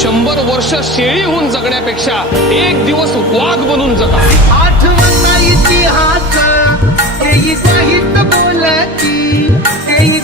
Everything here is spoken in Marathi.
100 वर्ष शेळी होऊन जगण्यापेक्षा एक दिवस वाघ बनून जगा. आठवण इतिहास येई साहित्य बोलती येई